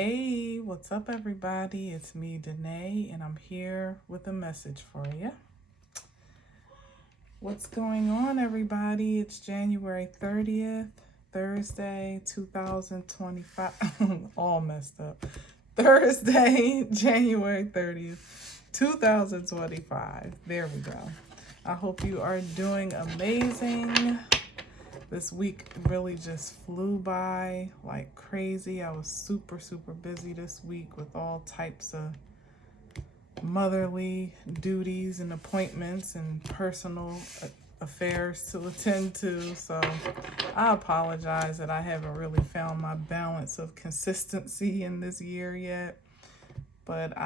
Hey, what's up, everybody? It's me, Danae, and I'm here with a message for you. What's going on, everybody? It's January 30th, Thursday, 2025. All messed up. Thursday, January 30th, 2025. There we go. I hope you are doing amazing. This week really just flew by like crazy. I was super busy this week with all types of motherly duties and appointments and personal affairs to attend to. So I apologize that I haven't really found my balance of consistency in this year yet. But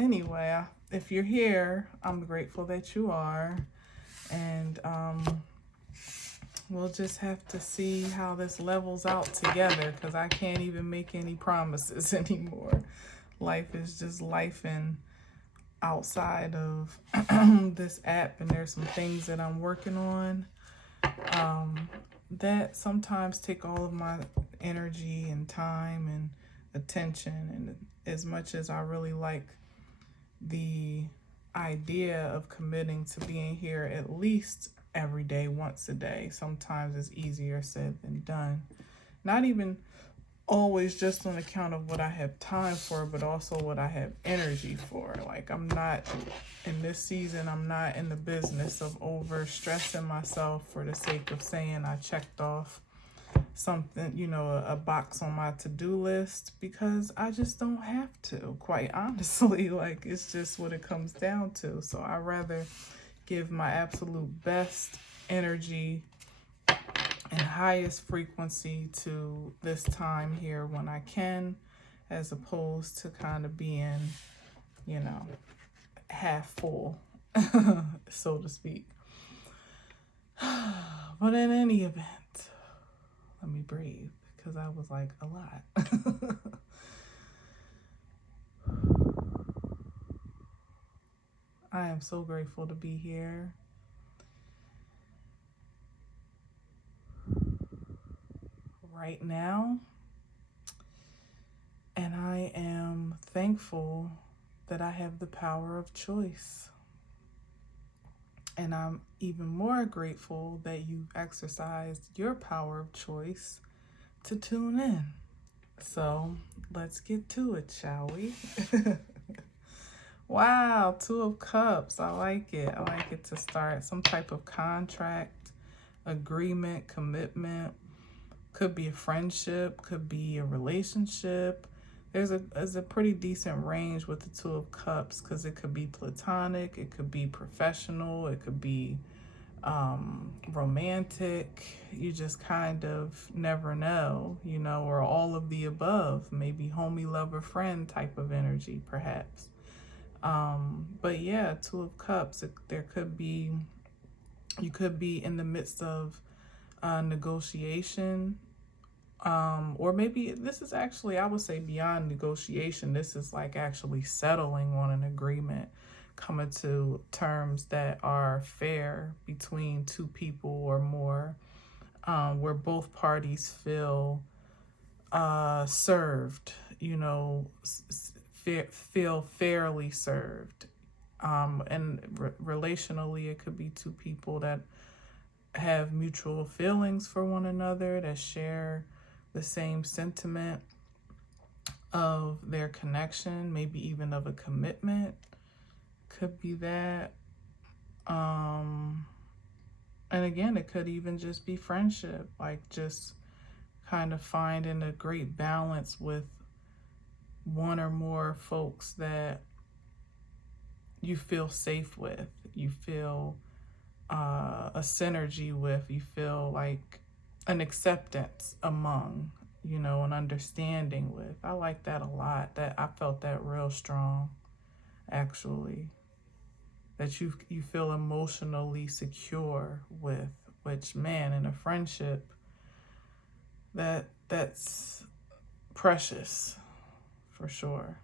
anyway, if you're here, I'm grateful that you are. And we'll just have to see how this levels out together, because I can't even make any promises anymore. Life is just life, and outside of this app, and there's some things that I'm working on that sometimes take all of my energy and time and attention. And as much as I really like the idea of committing to being here at least every day, once a day, sometimes it's easier said than done. Not even always just on account of what I have time for, but also what I have energy for. Like, I'm not in this season, I'm not in the business of over stressing myself for the sake of saying I checked off something, a box on my to-do list, because I just don't have to, quite honestly. Like, it's just what it comes down to. So I rather give my absolute best energy and highest frequency to this time here when I can, as opposed to kind of being, half full, so to speak. But in any event, let me breathe, because I was like a lot. I am so grateful to be here. Right now, and I am thankful that I have the power of choice. And I'm even more grateful that you've exercised your power of choice to tune in. So let's get to it, shall we? Wow, Two of Cups. I like it. I like it to start some type of contract, agreement, commitment. Could be a friendship, could be a relationship. There's a pretty decent range with the Two of Cups, because it could be platonic, it could be professional, it could be romantic. You just kind of never know, or all of the above. Maybe homie, lover, friend type of energy, perhaps. But yeah, Two of Cups, you could be in the midst of negotiation, or maybe this is actually, I would say, beyond negotiation. This is like actually settling on an agreement, coming to terms that are fair between two people or more, where both parties feel served, feel fairly served. And relationally, it could be two people that have mutual feelings for one another, that share the same sentiment of their connection, maybe even of a commitment. Could be that. And again, it could even just be friendship, like just kind of finding a great balance with one or more folks that you feel safe with, you feel a synergy with, you feel like an acceptance among, an understanding with. I like that a lot. That I felt that real strong, actually. That you feel emotionally secure with, which, man, in a friendship, that's precious, for sure.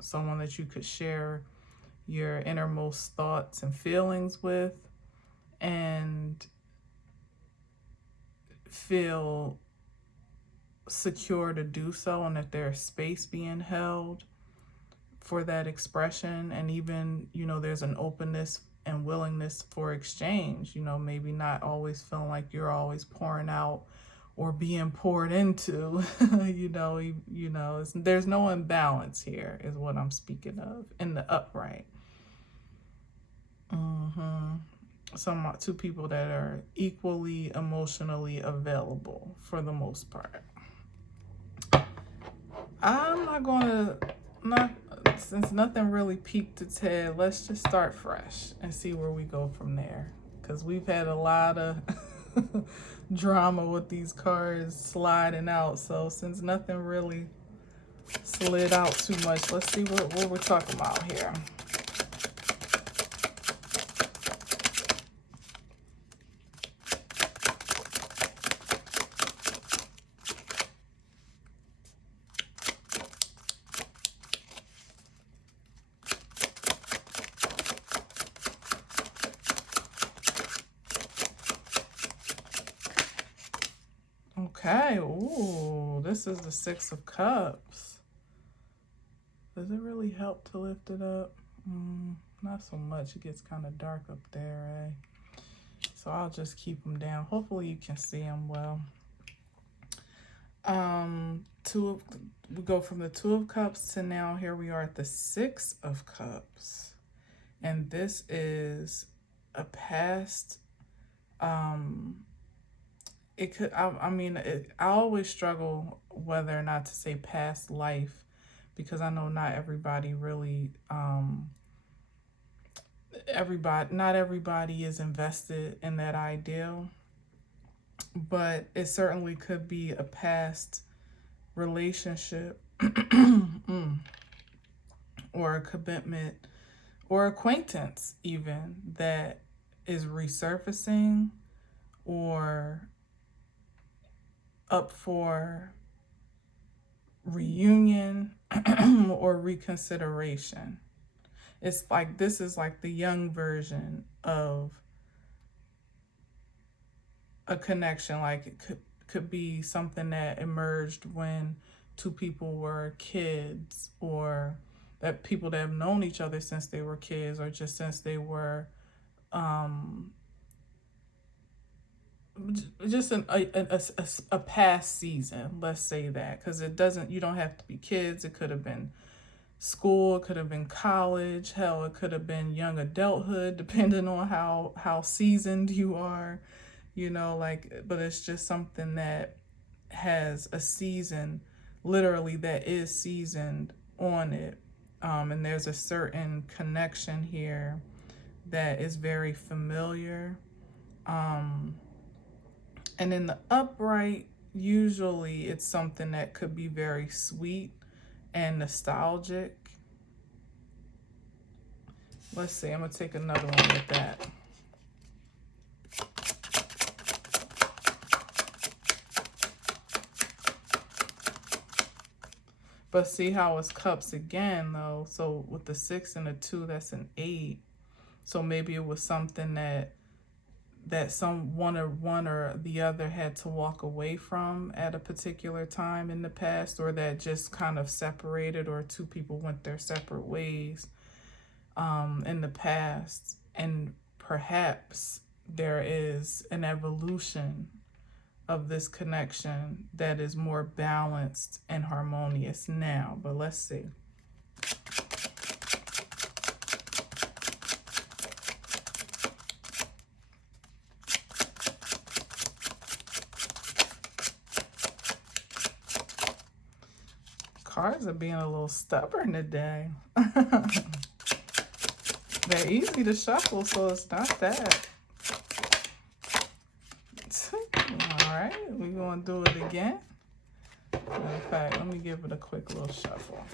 Someone that you could share your innermost thoughts and feelings with, and feel secure to do so, and that there's space being held for that expression. And even, you know, there's an openness and willingness for exchange, you know, maybe not always feeling like you're always pouring out or being poured into. There's no imbalance here is what I'm speaking of in the upright. Some two people that are equally emotionally available for the most part. I'm not gonna, since nothing really peaked its head, let's just start fresh and see where we go from there. Because we've had a lot of drama with these cards sliding out. So since nothing really slid out too much, let's see what we're talking about here. Okay, ooh, this is the Six of Cups. Does it really help to lift it up? Not so much. It gets kind of dark up there, eh? So I'll just keep them down. Hopefully you can see them well. We go from the Two of Cups to now here we are at the Six of Cups. And this is a past, it could, I always struggle whether or not to say past life, because I know not everybody really, not everybody is invested in that ideal, but it certainly could be a past relationship or a commitment or acquaintance even that is resurfacing or up for reunion or reconsideration. It's like this is like the young version of a connection. Like it could be something that emerged when two people were kids, or that people that have known each other since they were kids, or just since they were just a past season, let's say that, because you don't have to be kids. It could have been school, it could have been college, hell, it could have been young adulthood, depending on how seasoned you are, but it's just something that has a season, literally, that is seasoned on it. And there's a certain connection here that is very familiar. And in the upright, usually it's something that could be very sweet and nostalgic. Let's see, I'm going to take another one with that. But see how it's cups again, though. So with the 6 and the 2, that's an 8. So maybe it was something that one or the other had to walk away from at a particular time in the past, or that just kind of separated, or two people went their separate ways in the past. And perhaps there is an evolution of this connection that is more balanced and harmonious now. But let's see. Cards are being a little stubborn today. They're easy to shuffle, so it's not that. All right, we're going to do it again. In fact, let me give it a quick little shuffle.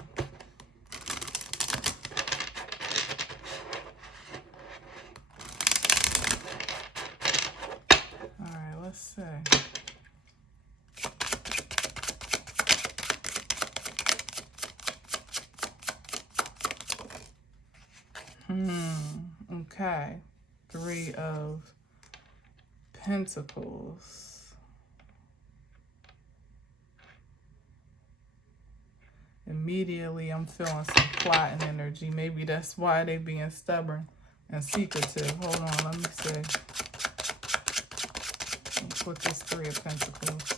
All right, let's see. Okay, 3 of Pentacles. Immediately, I'm feeling some plotting energy. Maybe that's why they being stubborn and secretive. Hold on, let me see. Let me put this Three of Pentacles.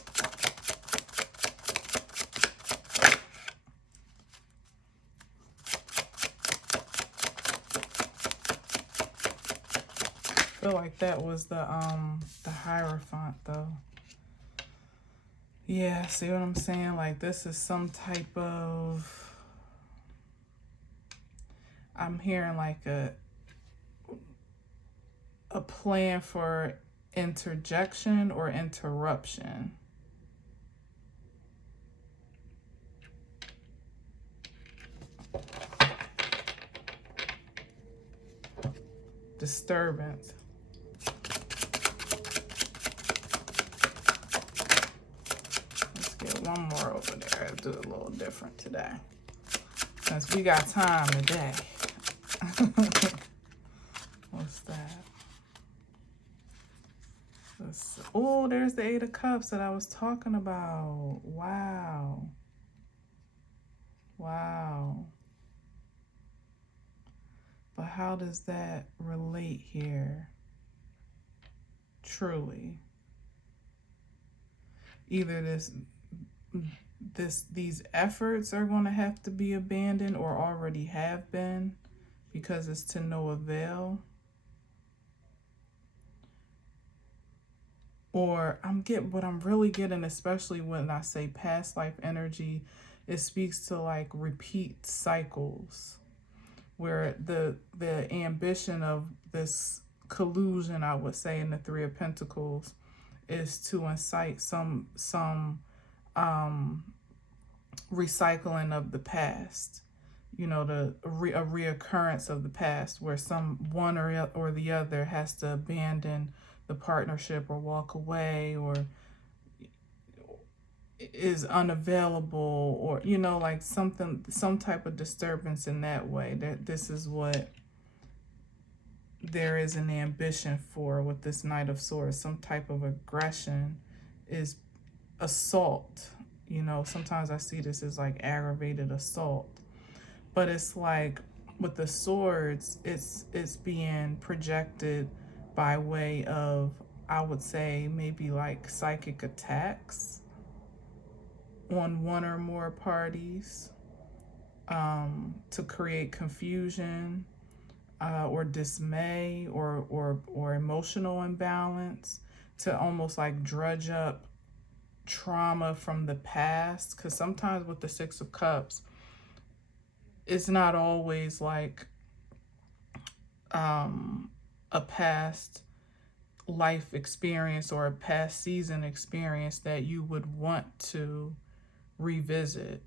I feel like that was the Hierophant, though. Yeah, see what I'm saying? Like, this is some type of, I'm hearing like a plan for interjection or interruption. Disturbance. Let's get one more over there. I'll do it a little different today, since we got time today. What's that? Oh, there's the Eight of Cups that I was talking about. Wow. Wow. But how does that relate here? Truly. Either these efforts are going to have to be abandoned or already have been, because it's to no avail. Or what I'm really getting, especially when I say past life energy, it speaks to like repeat cycles, where the ambition of this collusion, I would say, in the Three of Pentacles, is to incite some recycling of the past. You know, a reoccurrence of the past, where one or the other has to abandon the partnership or walk away, or is unavailable, or, you know, like some type of disturbance in that way. That this is what there is an ambition for with this Knight of Swords. Some type of aggression is assault. You know, sometimes I see this as like aggravated assault, but it's like with the swords, it's being projected by way of, I would say, maybe like psychic attacks on one or more parties, to create confusion, or dismay, or emotional imbalance, to almost like drudge up trauma from the past. Because sometimes with the Six of Cups, it's not always like a past life experience or a past season experience that you would want to revisit.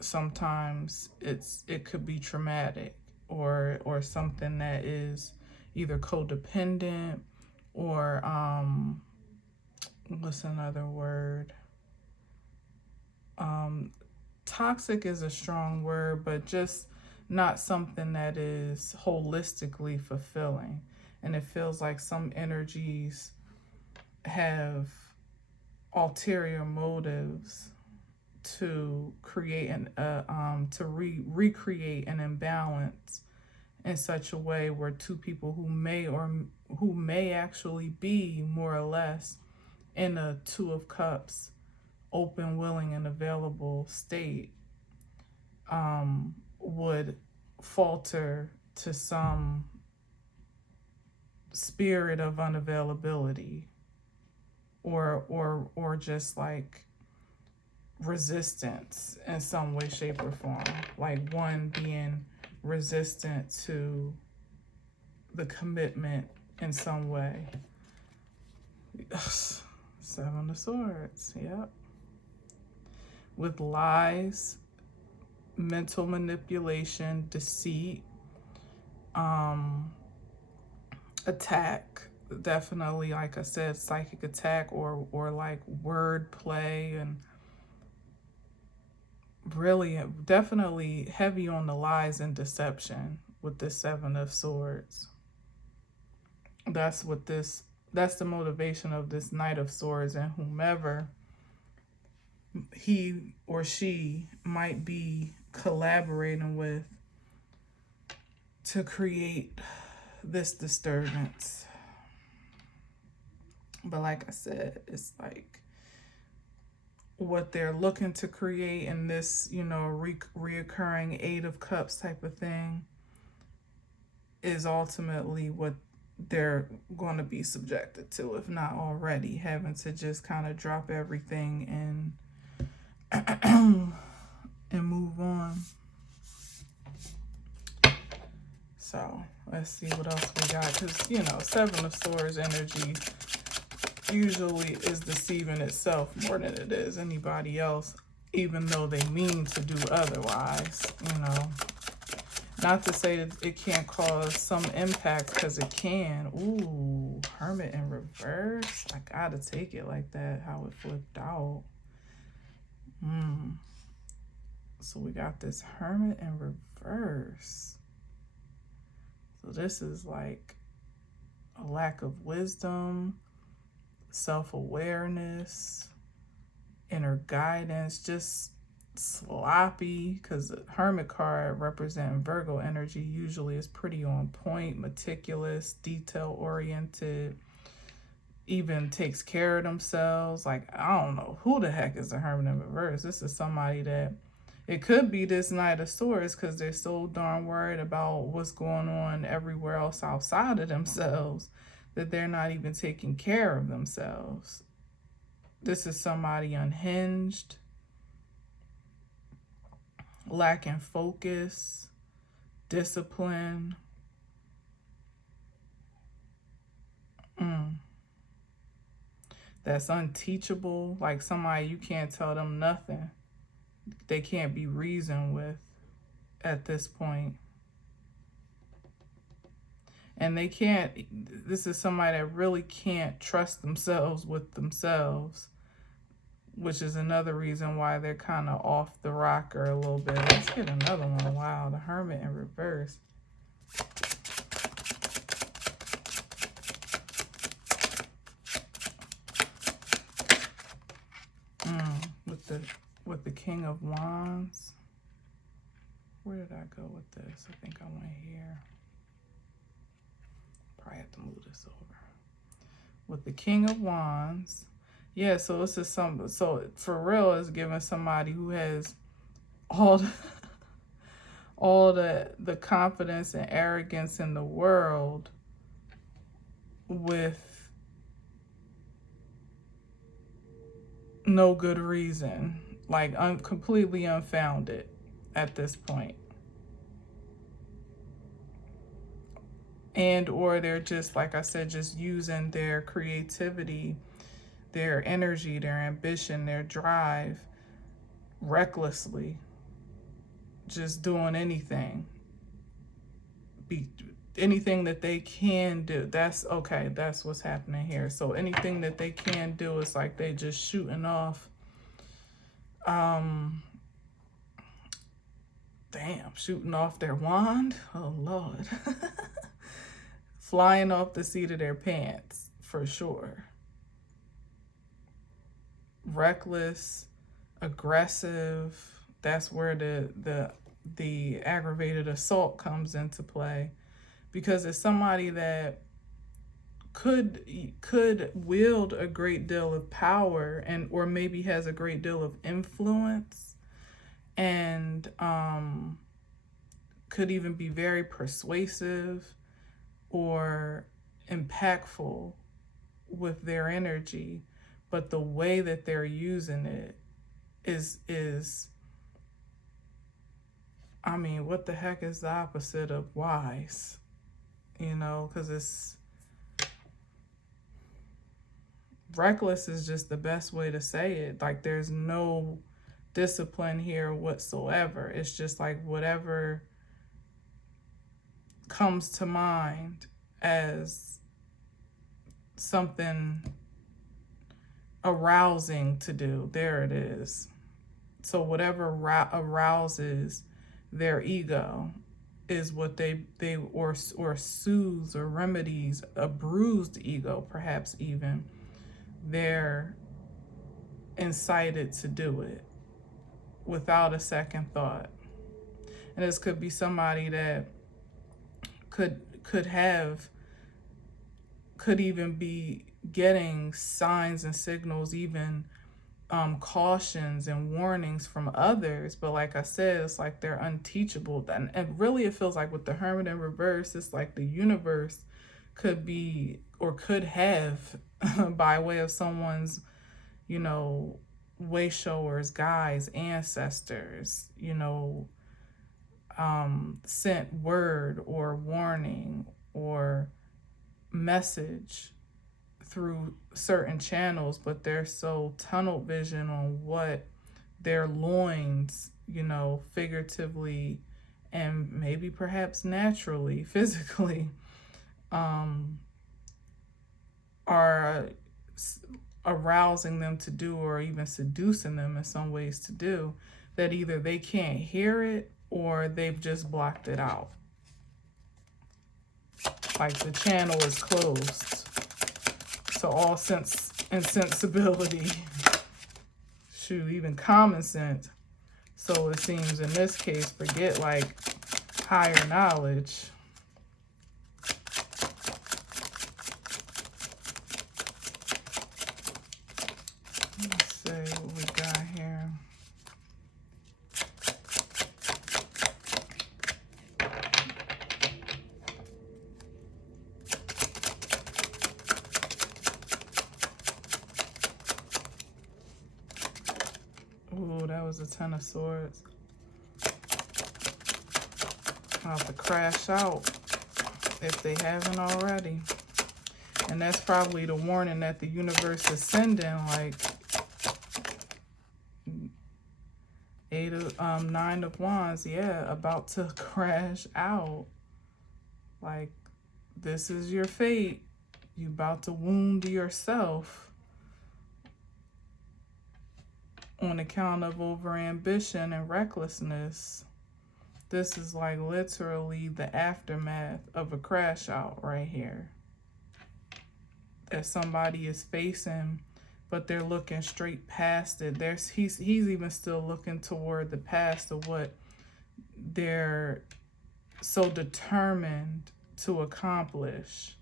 Sometimes it could be traumatic, or something that is either codependent, or what's another word? Toxic is a strong word, but just not something that is holistically fulfilling. And it feels like some energies have ulterior motives to create recreate an imbalance in such a way where two people who may actually be more or less in a Two of Cups, open, willing, and available state, would falter to some spirit of unavailability, or just like resistance in some way, shape, or form. Like one being resistant to the commitment in some way. Seven of Swords, yep. With lies, mental manipulation, deceit, attack, definitely, like I said, psychic attack, or like word play, and really definitely heavy on the lies and deception with the Seven of Swords. That's the motivation of this Knight of Swords, and whomever he or she might be collaborating with to create this disturbance. But like I said, it's like what they're looking to create in this, reoccurring Eight of Cups type of thing is ultimately what they're going to be subjected to, if not already, having to just kind of drop everything and move on. So let's see what else we got, because Seven of Swords energy usually is deceiving itself more than it is anybody else, even though they mean to do otherwise. Not to say that it can't cause some impact, because it can. Ooh, Hermit in reverse. I gotta take it like that, how it flipped out. So we got this Hermit in reverse. So this is like a lack of wisdom, self-awareness, inner guidance, just sloppy, because the Hermit card representing Virgo energy usually is pretty on point, meticulous, detail-oriented, even takes care of themselves. Like, I don't know who the heck is the Hermit in reverse. This is somebody that, it could be this Knight of Swords, because they're so darn worried about what's going on everywhere else outside of themselves that they're not even taking care of themselves. This is somebody unhinged, lacking focus, discipline. That's unteachable, like somebody you can't tell them nothing. They can't be reasoned with at this point. And they can't, this is somebody that really can't trust themselves with themselves, which is another reason why they're kind of off the rocker a little bit. Let's get another one. Wow, the Hermit in reverse. With the King of Wands. Where did I go with this? I think I went here. Probably have to move this over. With the King of Wands. Yeah, so this is so for real, it's giving somebody who has all the confidence and arrogance in the world with no good reason, like completely unfounded at this point. And or they're just, like I said, just using their creativity, their energy, their ambition, their drive recklessly, just doing anything, anything that they can do. That's okay, that's what's happening here. So anything that they can do is like they just shooting off, shooting off their wand. Oh Lord. Flying off the seat of their pants, for sure. Reckless, aggressive. That's where the aggravated assault comes into play, because it's somebody that could wield a great deal of power and or maybe has a great deal of influence, and could even be very persuasive or impactful with their energy, but the way that they're using it is I mean, what the heck is the opposite of wise? Because it's reckless is just the best way to say it. Like, there's no discipline here whatsoever. It's just like whatever comes to mind as something arousing to do, there it is. So whatever arouses their ego is what they or soothes or remedies a bruised ego, perhaps even, they're incited to do it without a second thought. And this could be somebody that could even be getting signs and signals, even cautions and warnings from others. But like I said, it's like they're unteachable. And really, it feels like with the Hermit in reverse, it's like the universe could be or could have, by way of someone's, way showers, guides, ancestors, sent word or warning or message through certain channels, but they're so tunnel vision on what their loins, figuratively and maybe perhaps naturally, physically, are arousing them to do, or even seducing them in some ways to do, that either they can't hear it or they've just blocked it out. Like the channel is closed to all sense and sensibility. Shoot, even common sense. So it seems in this case, forget like higher knowledge. Let's see what we got here. Ooh, that was a Ten of Swords. About to crash out if they haven't already. And that's probably the warning that the universe is sending, like Nine of Wands, yeah, about to crash out. Like, this is your fate. You about to wound yourself on account of overambition and recklessness. This is like literally the aftermath of a crash out right here that somebody is facing, but they're looking straight past it. He's even still looking toward the past of what they're so determined to accomplish,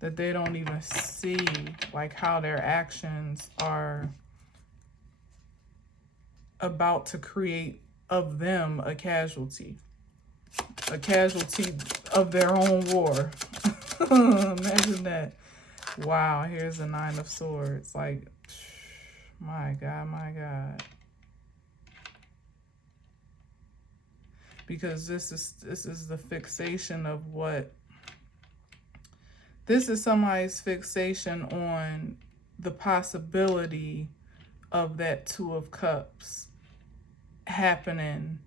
that they don't even see like how their actions are about to create of them a casualty of their own war. Imagine that. Wow, here's the Nine of Swords. Like, my God. Because this is the fixation of what, this is somebody's fixation on the possibility of that Two of Cups happening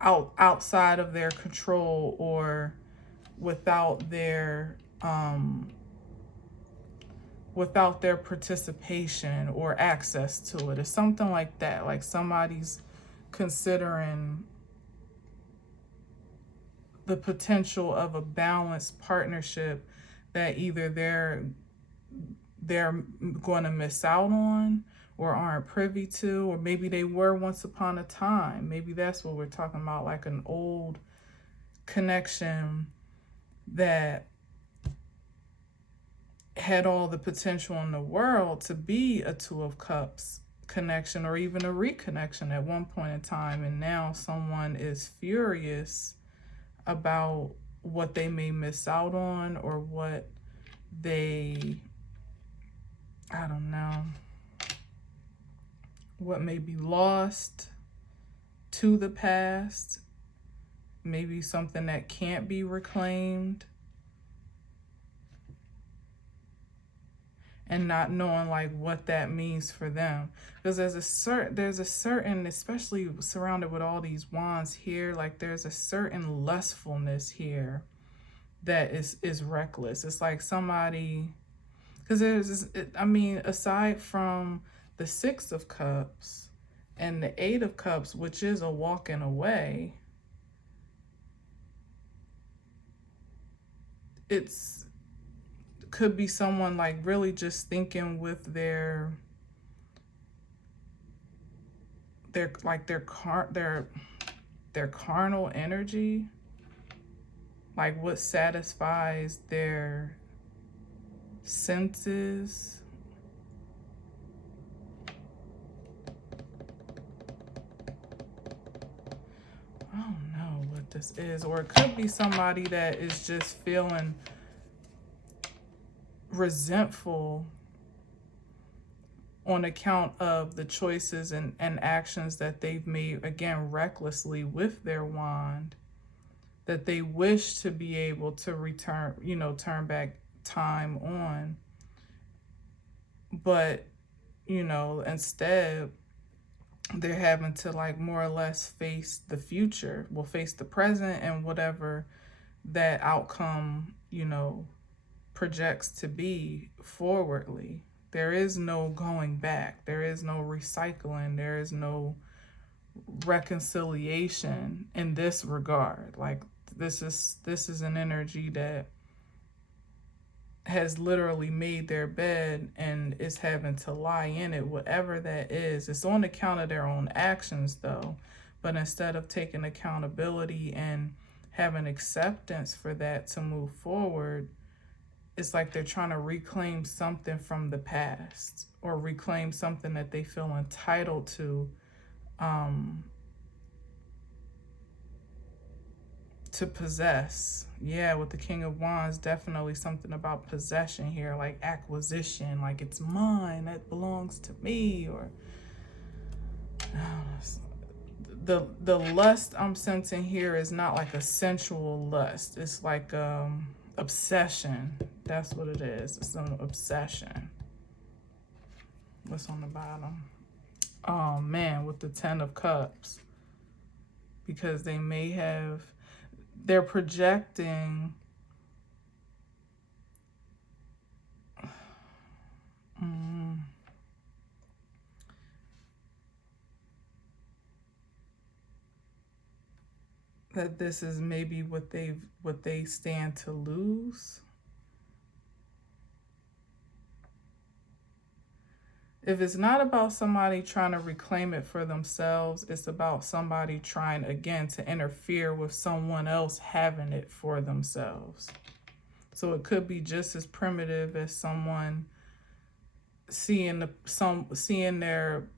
outside of their control, or without their participation or access to it. It's something like that. Like somebody's considering the potential of a balanced partnership that either they're going to miss out on or aren't privy to, or maybe they were once upon a time. Maybe that's what we're talking about, like an old connection that had all the potential in the world to be a Two of Cups connection, or even a reconnection at one point in time, and now someone is furious about what they may miss out on, or what they, I don't know, what may be lost to the past, maybe something that can't be reclaimed, and not knowing like what that means for them. Because there's a certain, especially surrounded with all these wands here, like there's a certain lustfulness here that is reckless. It's like somebody, because aside from the Six of Cups and the Eight of Cups, which is a walking away, could be someone like really just thinking with their their carnal energy, like what satisfies their senses. I don't know what this is. Or it could be somebody that is just feeling resentful on account of the choices and actions that they've made, again, recklessly with their wand, that they wish to be able to return, turn back time on. But, instead, they're having to like more or less face the future, face the present and whatever that outcome, projects to be forwardly. There is no going back. There is no recycling. There is no reconciliation in this regard. Like this is an energy that has literally made their bed and is having to lie in it, whatever that is. It's on account of their own actions though. But instead of taking accountability and having acceptance for that to move forward, it's like they're trying to reclaim something from the past or reclaim something that they feel entitled to possess. Yeah, with the King of Wands, definitely something about possession here, like acquisition, like it's mine, that belongs to me, or the lust I'm sensing here is not like a sensual lust. It's like obsession. That's what it is. It's an obsession. What's on the bottom? Oh man, with the 10 of Cups. Because they're projecting that this is maybe what they stand to lose. If it's not about somebody trying to reclaim it for themselves, it's about somebody trying, again, to interfere with someone else having it for themselves. So it could be just as primitive as someone seeing their,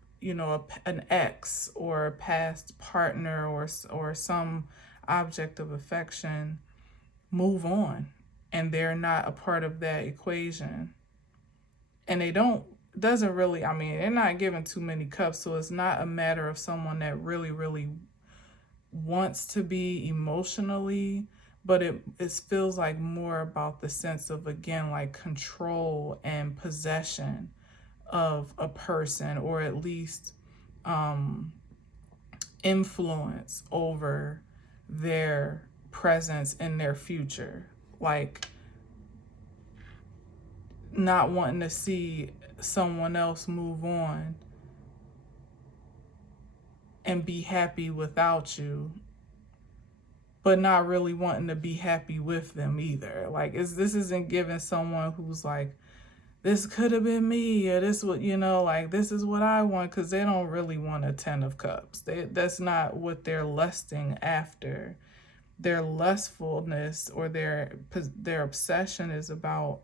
an ex or a past partner or some object of affection move on, and they're not a part of that equation. And they're not given too many cups, so it's not a matter of someone that really, really wants to be emotionally, but it feels like more about the sense of, again, like control and possession of a person, or at least influence over their presence in their future, like not wanting to see someone else move on and be happy without you, but not really wanting to be happy with them either. Like this isn't giving someone who's like, this could have been me, or this what like this is what I want, because they don't really want a 10 of Cups. That's not what they're lusting after. Their lustfulness or their obsession is about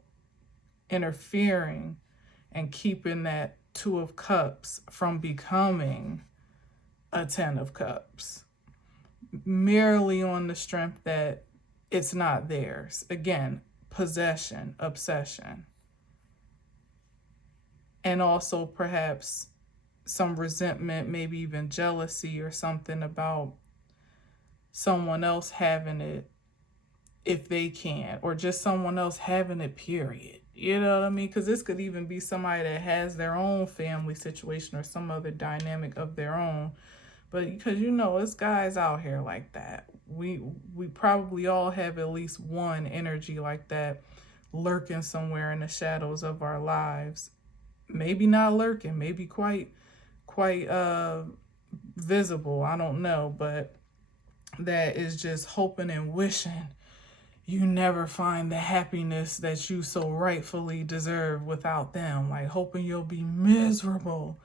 interfering and keeping that 2 of Cups from becoming a 10 of Cups, merely on the strength that it's not theirs. Again, possession, obsession. And also perhaps some resentment, maybe even jealousy or something about someone else having it if they can, or just someone else having it, period. You know what I mean? Because this could even be somebody that has their own family situation or some other dynamic of their own. But because it's guys out here like that. We probably all have at least one energy like that lurking somewhere in the shadows of our lives. Maybe not lurking, maybe quite visible. I don't know, but that is just hoping and wishing you never find the happiness that you so rightfully deserve without them. Like hoping you'll be miserable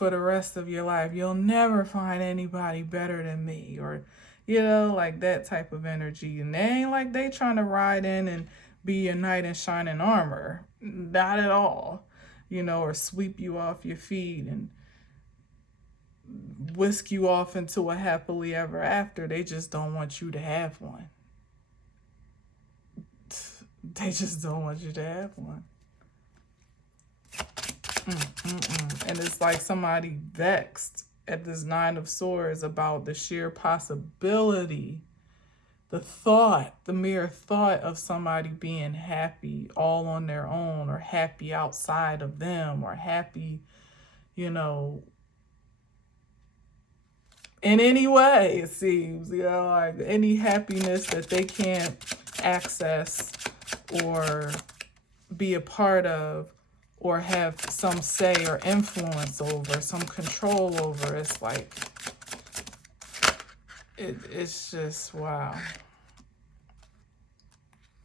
for the rest of your life. You'll never find anybody better than me, or, you know, like that type of energy. And they ain't like they trying to ride in and be your knight in shining armor. Not at all. You know, or sweep you off your feet and whisk you off into a happily ever after. They just don't want you to have one. They just don't want you to have one. And it's like somebody vexed at this Nine of Swords about the sheer possibility, the mere thought of somebody being happy all on their own, or happy outside of them, or happy, you know, in any way, it seems, you know, like any happiness that they can't access or be a part of, or have some say or influence over, some control over. It's like, it's just, wow.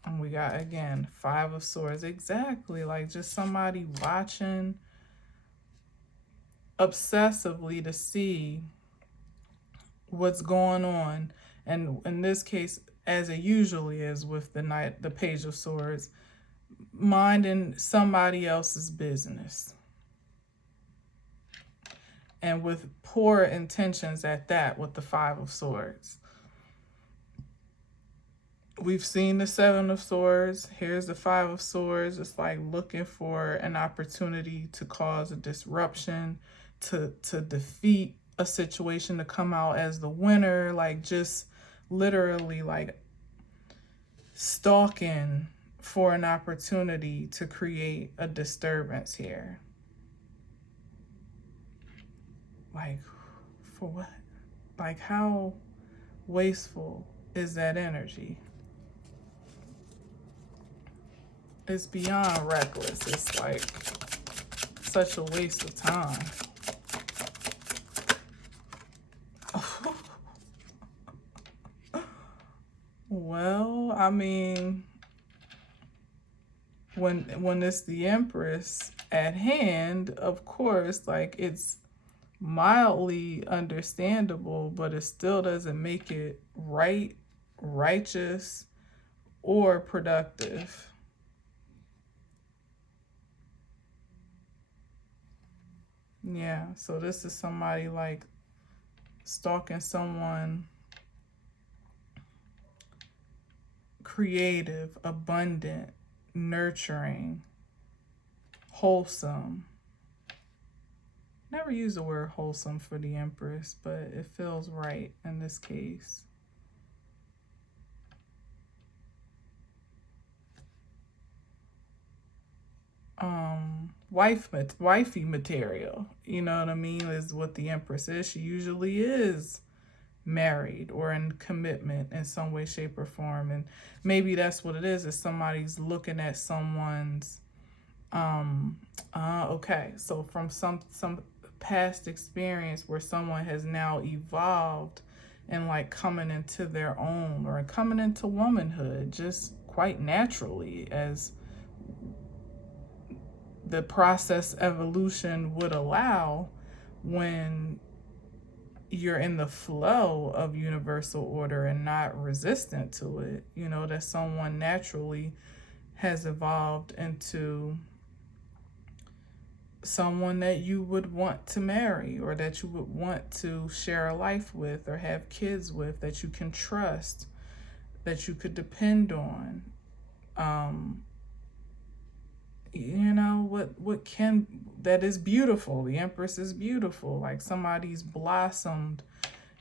And we got, again, Five of Swords. Exactly, like just somebody watching obsessively to see what's going on. And in this case, as it usually is with the Page of Swords, minding somebody else's business, and with poor intentions at that, with the Five of Swords. We've seen the Seven of Swords. Here's the Five of Swords. It's like looking for an opportunity to cause a disruption, to defeat a situation, to come out as the winner, like just literally like stalking for an opportunity to create a disturbance here. Like, for what? Like, how wasteful is that energy? It's beyond reckless. It's like such a waste of time. Well, I mean, when it's the Empress at hand, of course, like it's mildly understandable, but it still doesn't make it right, righteous, or productive. Yeah, so this is somebody like stalking someone creative, abundant, nurturing, wholesome. Never use the word wholesome for the Empress, but it feels right in this case. Wifey material, you know what I mean, is what the Empress is. She usually is married or in commitment in some way, shape, or form. And maybe that's what it is somebody's looking at someone's okay, so from some past experience where someone has now evolved and like coming into their own, or coming into womanhood just quite naturally, as the process evolution would allow, when you're in the flow of universal order and not resistant to it, you know, that someone naturally has evolved into someone that you would want to marry, or that you would want to share a life with, or have kids with, that you can trust, that you could depend on. You know, that is beautiful. The Empress is beautiful. Like somebody's blossomed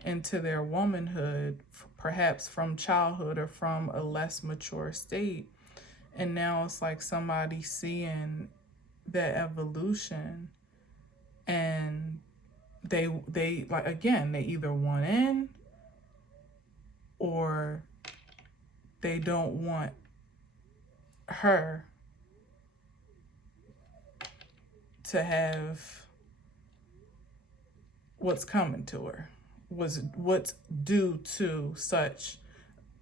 into their womanhood, perhaps from childhood or from a less mature state. And now it's like somebody seeing that evolution, and they like, again, they either want in, or they don't want her to have what's coming to her, what's due to such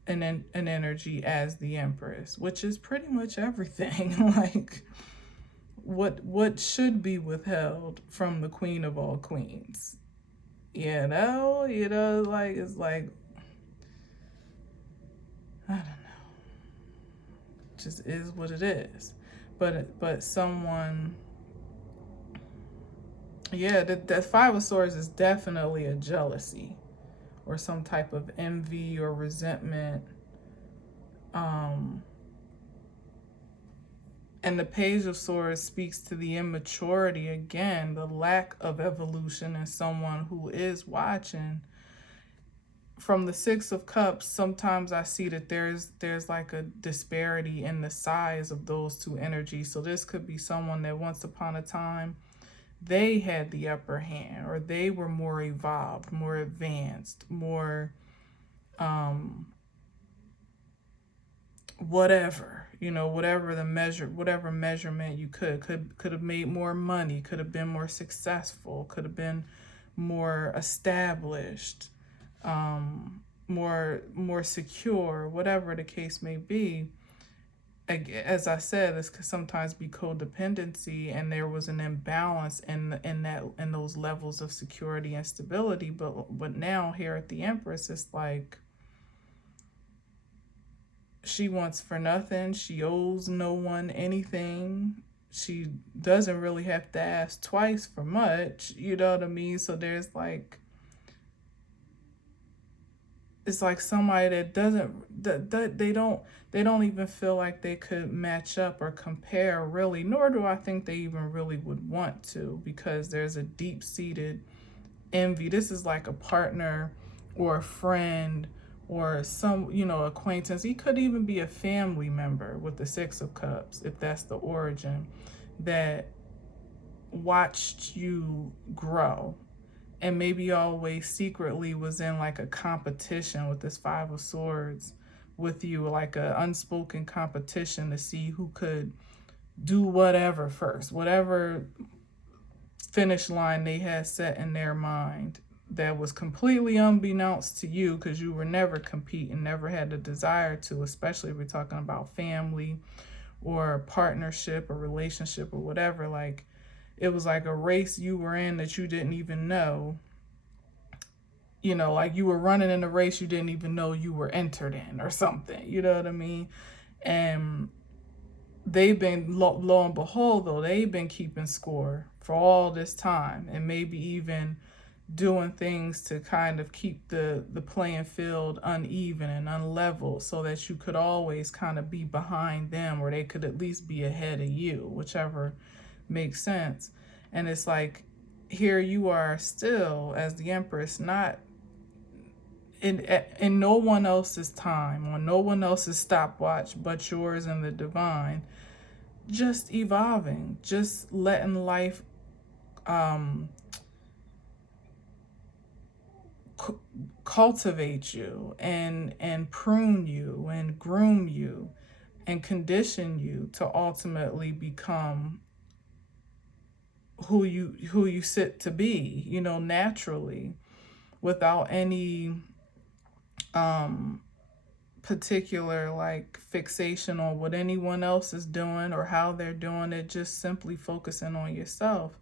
an energy as the Empress, which is pretty much everything. Like, what should be withheld from the queen of all queens? Like, it's like, I don't know, just is what it is. But someone, yeah, that Five of Swords is definitely a jealousy or some type of envy or resentment. And the Page of Swords speaks to the immaturity, again, the lack of evolution in someone who is watching. From the Six of Cups, sometimes I see that there's like a disparity in the size of those two energies. So this could be someone that once upon a time they had the upper hand, or they were more evolved, more advanced, more whatever, whatever whatever measurement you could have made more money, could have been more successful, could have been more established, more secure, whatever the case may be. As I said, this could sometimes be codependency, and there was an imbalance in those levels of security and stability. But now here at the Empress, it's like she wants for nothing. She owes no one anything. She doesn't really have to ask twice for much. You know what I mean? So there's like, it's like somebody that doesn't, that they don't even feel like they could match up or compare, really, nor do I think they even really would want to, because there's a deep-seated envy. This is like a partner or a friend or some, acquaintance. He could even be a family member with the Six of Cups, if that's the origin, that watched you grow and maybe always secretly was in like a competition with this Five of Swords with you, like an unspoken competition to see who could do whatever first, whatever finish line they had set in their mind that was completely unbeknownst to you, because you were never competing, never had the desire to, especially if we're talking about family or partnership or relationship or whatever. Like, it was like a race you were in that you didn't even know, like you were running in a race you didn't even know you were entered in or something, you know what I mean? And they've been, lo and behold, though, they've been keeping score for all this time, and maybe even doing things to kind of keep the playing field uneven and unlevel, so that you could always kind of be behind them, or they could at least be ahead of you, whichever makes sense. And it's like, here you are still as the Empress, not in no one else's time, on no one else's stopwatch but yours and the divine, just evolving, just letting life cultivate you and prune you and groom you and condition you to ultimately become who you sit to be, naturally, without any particular like fixation on what anyone else is doing or how they're doing it, just simply focusing on yourself.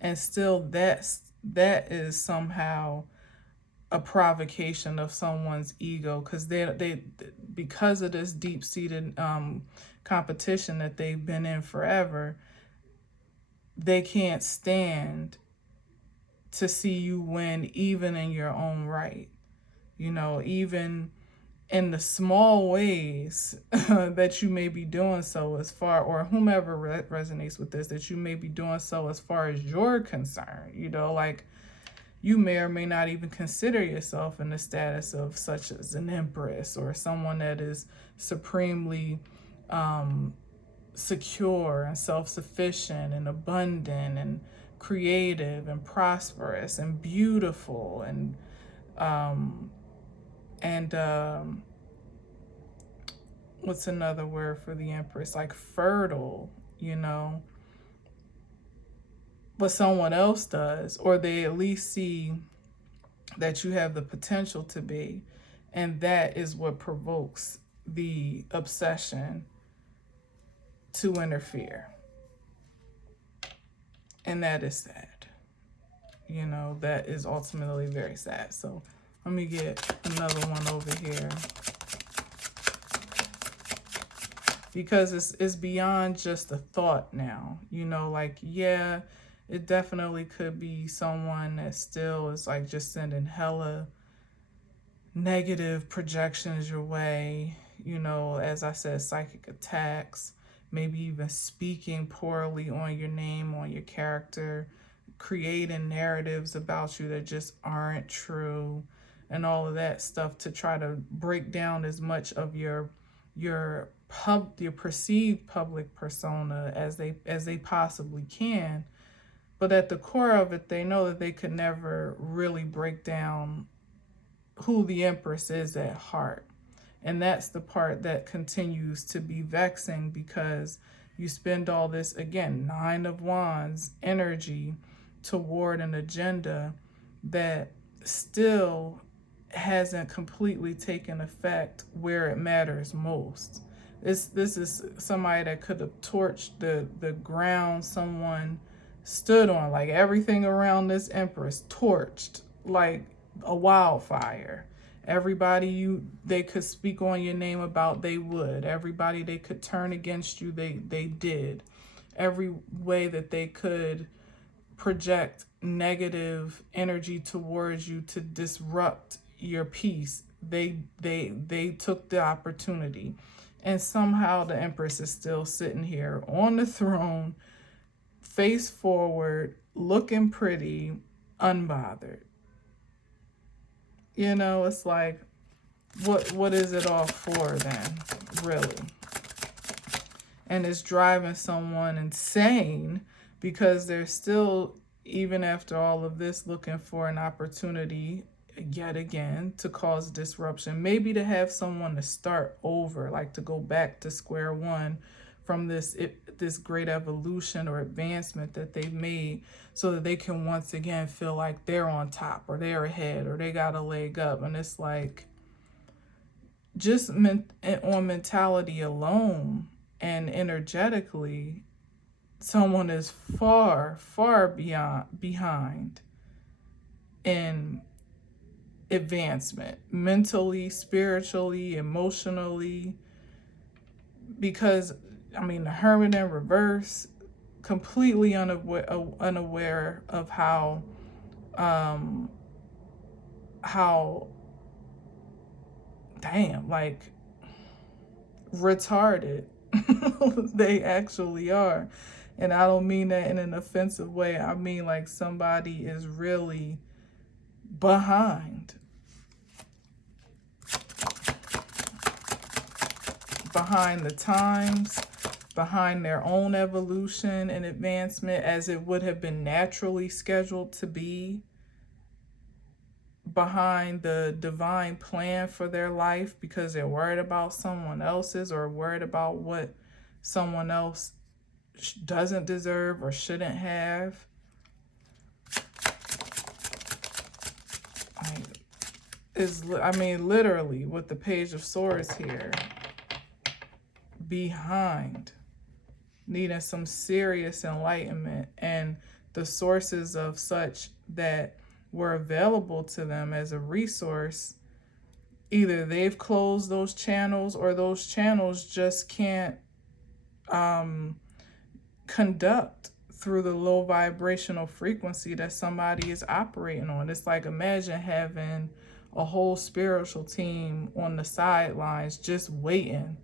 And still that is somehow a provocation of someone's ego, because they because of this deep-seated competition that they've been in forever, they can't stand to see you win, even in your own right, even in the small ways that you may be doing so, as far, or whomever resonates with this, that you may be doing so as far as you're concerned, like you may or may not even consider yourself in the status of such as an Empress, or someone that is supremely secure and self-sufficient and abundant and creative and prosperous and beautiful and what's another word for the Empress? Like fertile, but someone else does, or they at least see that you have the potential to be, and that is what provokes the obsession to interfere. And that is sad. You know, that is ultimately very sad. So let me get another one over here. Because it's beyond just a thought now. You know, like, yeah, it definitely could be someone that still is like just sending hella negative projections your way. You know, as I said, psychic attacks, maybe even speaking poorly on your name, on your character, creating narratives about you that just aren't true, and all of that stuff to try to break down as much of your perceived public persona as they possibly can. But at the core of it, they know that they could never really break down who the Empress is at heart. And that's the part that continues to be vexing, because you spend all this, again, 9 of Wands energy toward an agenda that still hasn't completely taken effect where it matters most. This is somebody that could have torched the ground someone stood on. Like, everything around this Empress torched like a wildfire. Everybody they could speak on your name about, they would. Everybody they could turn against you, they did. Every way that they could project negative energy towards you to disrupt your peace, they took the opportunity. And somehow the Empress is still sitting here on the throne, face forward, looking pretty, unbothered. You know, it's like, what is it all for then, really? And it's driving someone insane, because they're still, even after all of this, looking for an opportunity yet again to cause disruption. Maybe to have someone to start over, like to go back to square one from this great evolution or advancement that they've made, so that they can once again feel like they're on top, or they're ahead, or they got a leg up. And it's like, just on mentality alone and energetically, someone is far, far behind in advancement, mentally, spiritually, emotionally. Because, I mean, the Hermit in reverse, completely unaware of how damn, like, retarded they actually are. And I don't mean that in an offensive way. I mean, like, somebody is really behind the times, behind their own evolution and advancement as it would have been naturally scheduled to be, behind the divine plan for their life, because they're worried about someone else's, or worried about what someone else doesn't deserve or shouldn't have. I mean, literally, with the Page of Swords here, behind, needing some serious enlightenment, and the sources of such that were available to them as a resource, either they've closed those channels, or those channels just can't conduct through the low vibrational frequency that somebody is operating on. It's like, imagine having a whole spiritual team on the sidelines just waiting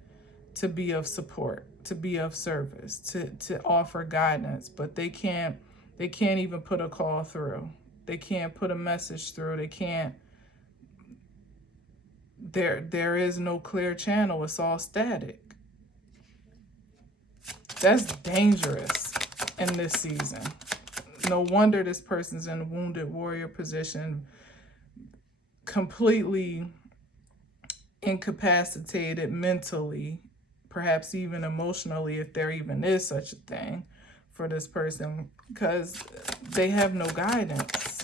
to be of support, to be of service, to offer guidance, but they can't even put a call through. They can't put a message through. They can't. There is no clear channel. It's all static. That's dangerous in this season. No wonder this person's in a wounded warrior position, completely incapacitated mentally, perhaps even emotionally, if there even is such a thing for this person, because they have no guidance.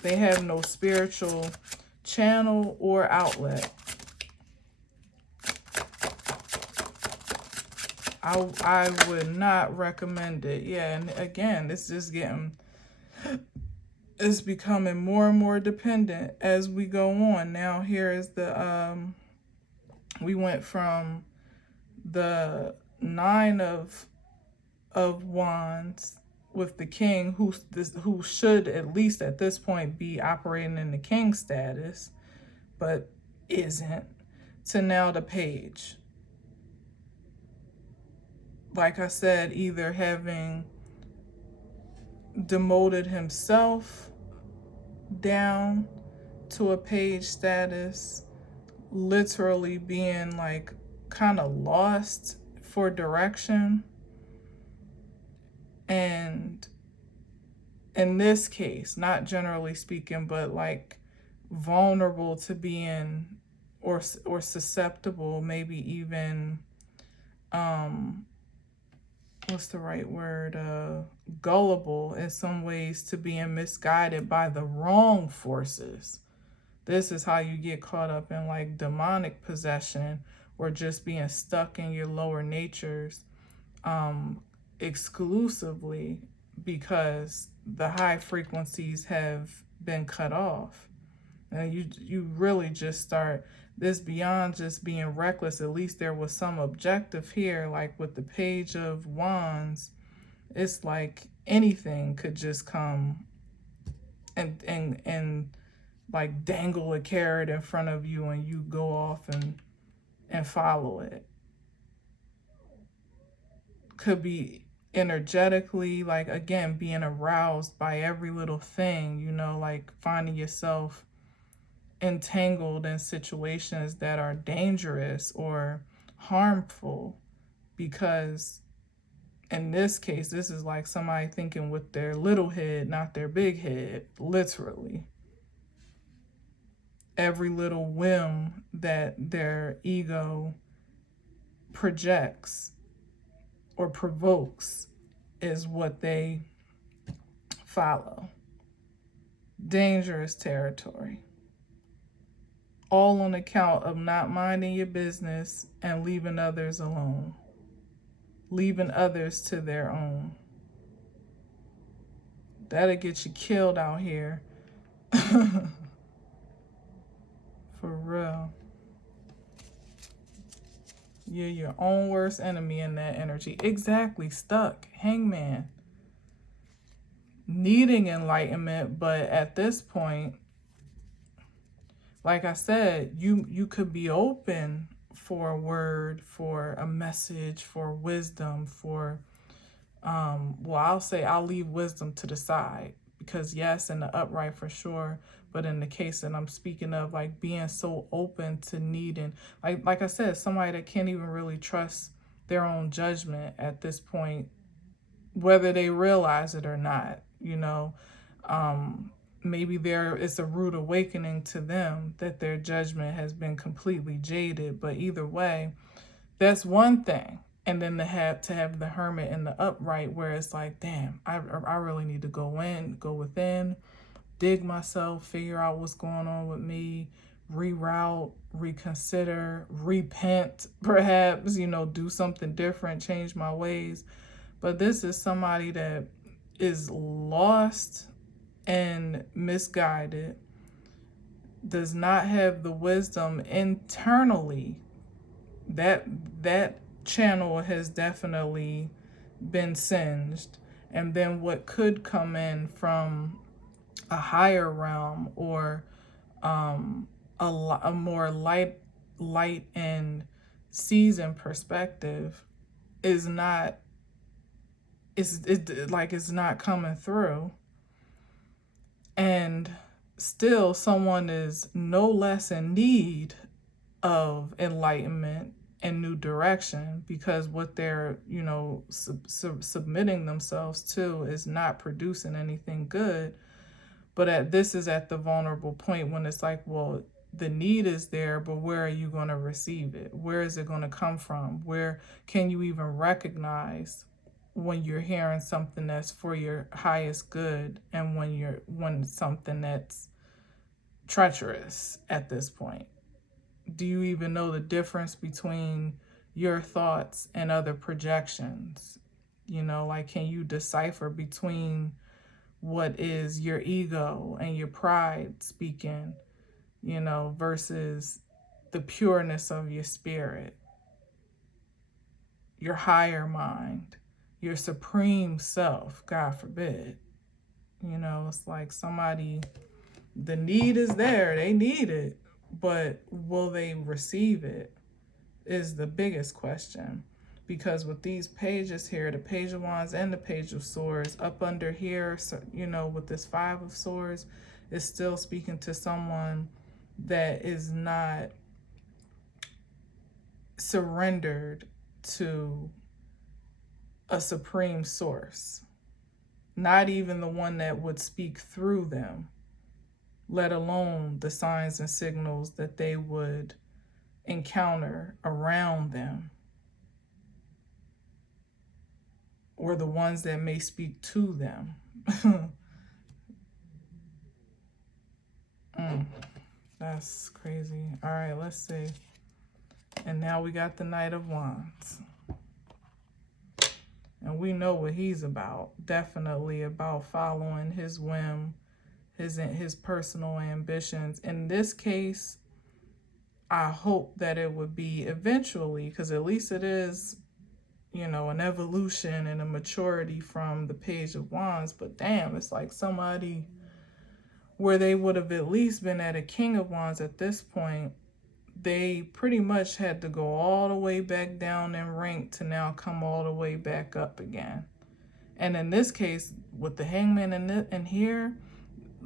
They have no spiritual channel or outlet. I would not recommend it. Yeah, and again, it's becoming more and more dependent as we go on. Now here is we went from the Nine of Wands with the King, who should at least at this point be operating in the King status, but isn't, to now the Page. Like I said, either having demoted himself down to a Page status, literally being like kind of lost for direction, and in this case, not generally speaking, but like vulnerable to being or susceptible, maybe even what's the right word, gullible in some ways to being misguided by the wrong forces. This is how you get caught up in like demonic possession or just being stuck in your lower natures exclusively because the high frequencies have been cut off. And you really just start this beyond just being reckless. At least there was some objective here, like with the Page of Wands. It's like anything could just come and like dangle a carrot in front of you and you go off and follow it. Could be energetically, like again, being aroused by every little thing, you know, like finding yourself entangled in situations that are dangerous or harmful, because in this case, this is like somebody thinking with their little head, not their big head, literally. Every little whim that their ego projects or provokes is what they follow. Dangerous territory. All on account of not minding your business and leaving others alone. Leaving others to their own. That'll get you killed out here. For real. You're your own worst enemy in that energy. Exactly. Stuck. Hangman. Needing enlightenment, but at this point, like I said, you could be open for a word, for a message, for wisdom, for I'll leave wisdom to the side, because yes, in the upright for sure, but in the case that I'm speaking of, like being so open to needing, like I said, somebody that can't even really trust their own judgment at this point, whether they realize it or not, you know. Maybe it's a rude awakening to them that their judgment has been completely jaded. But either way, that's one thing. And then to have the Hermit in the upright, where it's like, damn, I really need to go within, dig myself, figure out what's going on with me, reroute, reconsider, repent, perhaps, you know, do something different, change my ways. But this is somebody that is lost and misguided, does not have the wisdom internally. That channel has definitely been singed. And then what could come in from a higher realm or a more light and seasoned perspective is not, it's not coming through. And still someone is no less in need of enlightenment and new direction, because what they're, you know, submitting themselves to is not producing anything good. But this is at the vulnerable point when it's like, well, the need is there, but where are you going to receive it? Where is it going to come from? Where can you even recognize when you're hearing something that's for your highest good, and when something that's treacherous at this point? Do you even know the difference between your thoughts and other projections. You know, like, can you decipher between what is your ego and your pride speaking, you know, versus the pureness of your spirit, your higher mind, your supreme self, God forbid. You know, it's like somebody, the need is there, they need it, but will they receive it is the biggest question. Because with these pages here, the Page of Wands and the Page of Swords, up under here, so, you know, with this Five of Swords, is still speaking to someone that is not surrendered to a supreme source, not even the one that would speak through them, let alone the signs and signals that they would encounter around them, or the ones that may speak to them. That's crazy. All right, let's see. And now we got the Knight of Wands. And we know what he's about. Definitely about following his whim, his personal ambitions. In this case, I hope that it would be eventually, because at least it is, you know, an evolution and a maturity from the Page of Wands. But damn, it's like somebody where they would have at least been at a King of Wands at this point. They pretty much had to go all the way back down in rank to now come all the way back up again. And in this case, with the Hangman in here,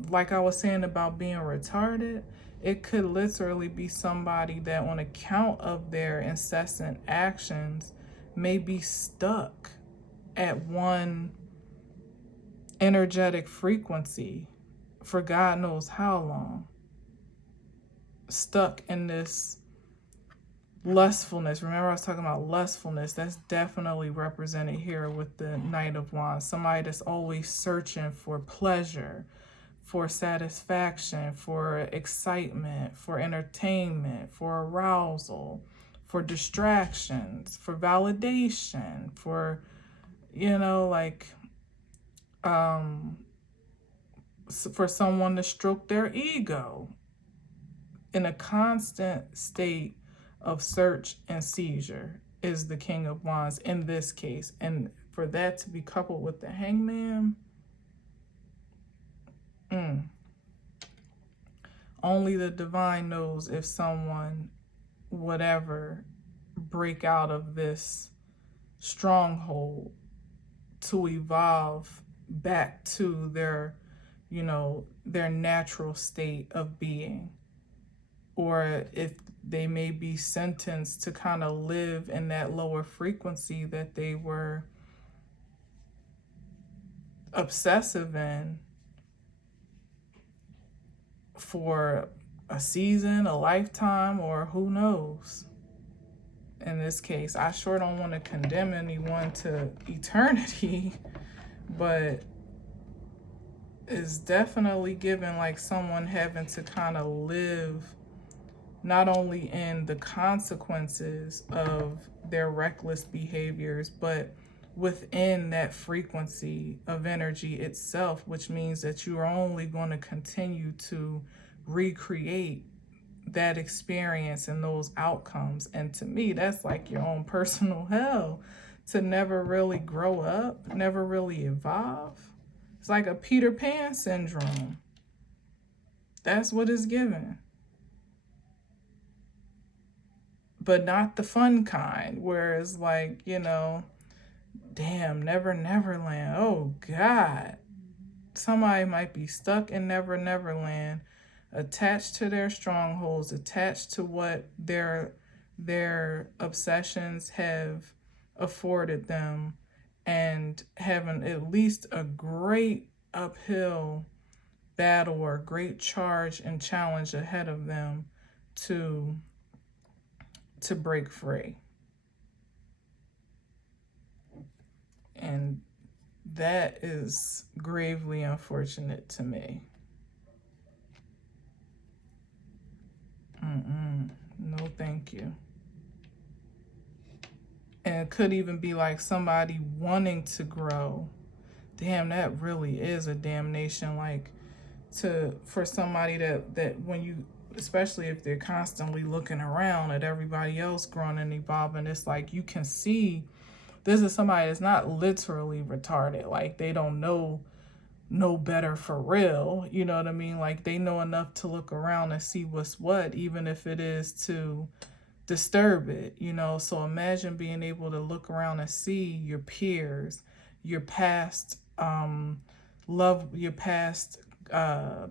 like I was saying about being retarded, it could literally be somebody that on account of their incessant actions may be stuck at one energetic frequency for God knows how long. Stuck in this lustfulness. Remember, I was talking about lustfulness. That's definitely represented here with the Knight of Wands. Somebody that's always searching for pleasure, for satisfaction, for excitement, for entertainment, for arousal, for distractions, for validation, for, you know, like, for someone to stroke their ego, in a constant state of search and seizure is the King of Wands in this case. And for that to be coupled with the Hangman, only the divine knows if someone would ever break out of this stronghold to evolve back to their, you know, their natural state of being. Or if they may be sentenced to kind of live in that lower frequency that they were obsessive in for a season, a lifetime, or who knows. In this case, I sure don't want to condemn anyone to eternity, but it's definitely given like someone having to kind of live not only in the consequences of their reckless behaviors, but within that frequency of energy itself, which means that you are only going to continue to recreate that experience and those outcomes. And to me, that's like your own personal hell, to never really grow up, never really evolve. It's like a Peter Pan syndrome. That's what it's given. But not the fun kind, where it's like, you know, damn, Neverland. Oh, God. Somebody might be stuck in Neverland, attached to their strongholds, attached to what their obsessions have afforded them, and having at least a great uphill battle or great charge and challenge ahead of them to break free. And that is gravely unfortunate to me. No, thank you. And it could even be like somebody wanting to grow. Damn, that really is a damnation. Like, for somebody that when you, especially if they're constantly looking around at everybody else growing and evolving, it's like you can see this is somebody that's not literally retarded. Like, they don't know no better for real. You know what I mean? Like, they know enough to look around and see what's what, even if it is to disturb it, you know. So imagine being able to look around and see your peers, your past your past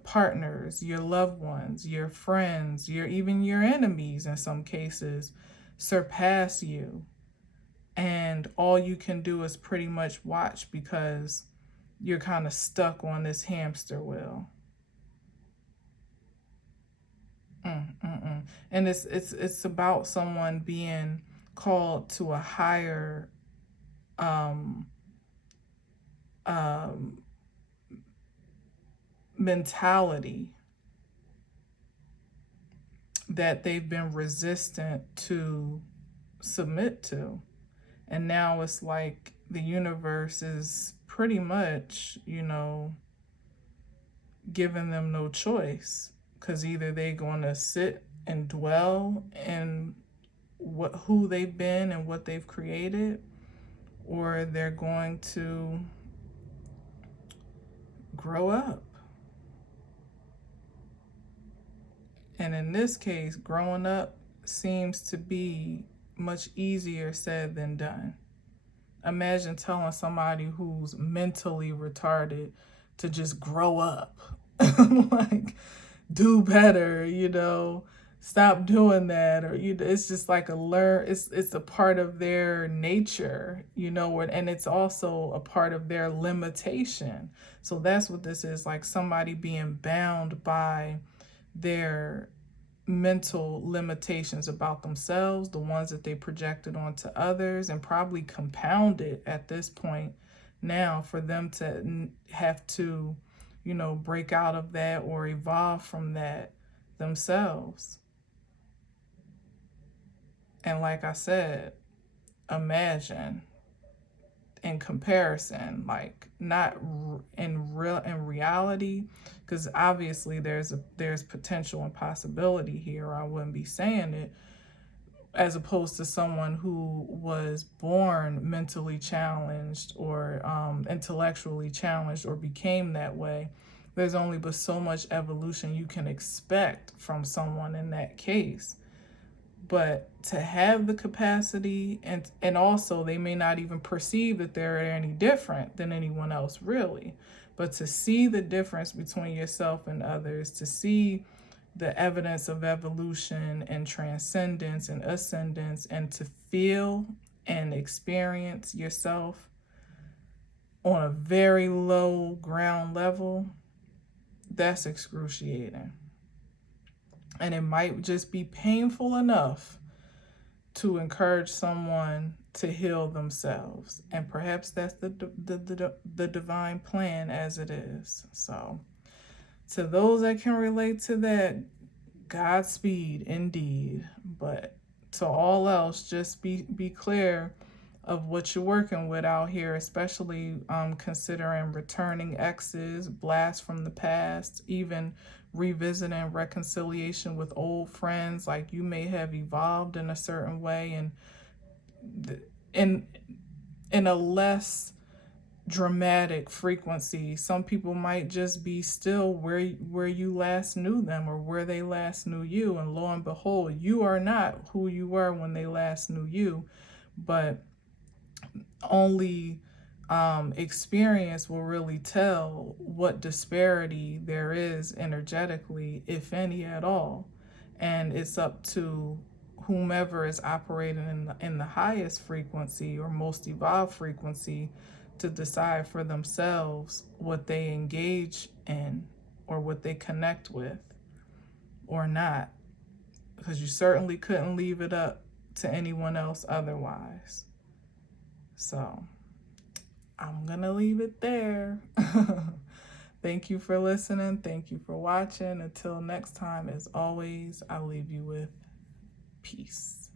partners, your loved ones, your friends, even your enemies in some cases surpass you. And all you can do is pretty much watch, because you're kind of stuck on this hamster wheel. And it's about someone being called to a higher mentality that they've been resistant to submit to. And now it's like the universe is pretty much, you know, giving them no choice, because either they're going to sit and dwell in who they've been and what they've created, or they're going to grow up. And in this case, growing up seems to be much easier said than done. Imagine telling somebody who's mentally retarded to just grow up. Like, do better, you know, stop doing that. Or, you know, it's just like it's a part of their nature, you know, and it's also a part of their limitation. So that's what this is, like somebody being bound by their mental limitations about themselves, the ones that they projected onto others, and probably compounded at this point now for them to have to, you know, break out of that or evolve from that themselves. And like I said, imagine in comparison, like not in reality, because obviously there's potential and possibility here, or I wouldn't be saying it, as opposed to someone who was born mentally challenged or intellectually challenged or became that way. There's only but so much evolution you can expect from someone in that case. But to have the capacity, and also they may not even perceive that they're any different than anyone else really, but to see the difference between yourself and others, to see the evidence of evolution and transcendence and ascendance, and to feel and experience yourself on a very low ground level, that's excruciating. And it might just be painful enough to encourage someone to heal themselves. And perhaps that's the divine plan as it is. So to those that can relate to that, Godspeed indeed. But to all else, just be clear of what you're working with out here, especially considering returning exes, blasts from the past, even revisiting reconciliation with old friends. Like, you may have evolved in a certain way, and in a less dramatic frequency. Some people might just be still where you last knew them, or where they last knew you, and lo and behold, you are not who you were when they last knew you. But only experience will really tell what disparity there is energetically, if any at all. And it's up to whomever is operating in the highest frequency or most evolved frequency to decide for themselves what they engage in, or what they connect with or not, because you certainly couldn't leave it up to anyone else otherwise. So I'm gonna leave it there. Thank you for listening. Thank you for watching. Until next time, as always, I leave you with peace.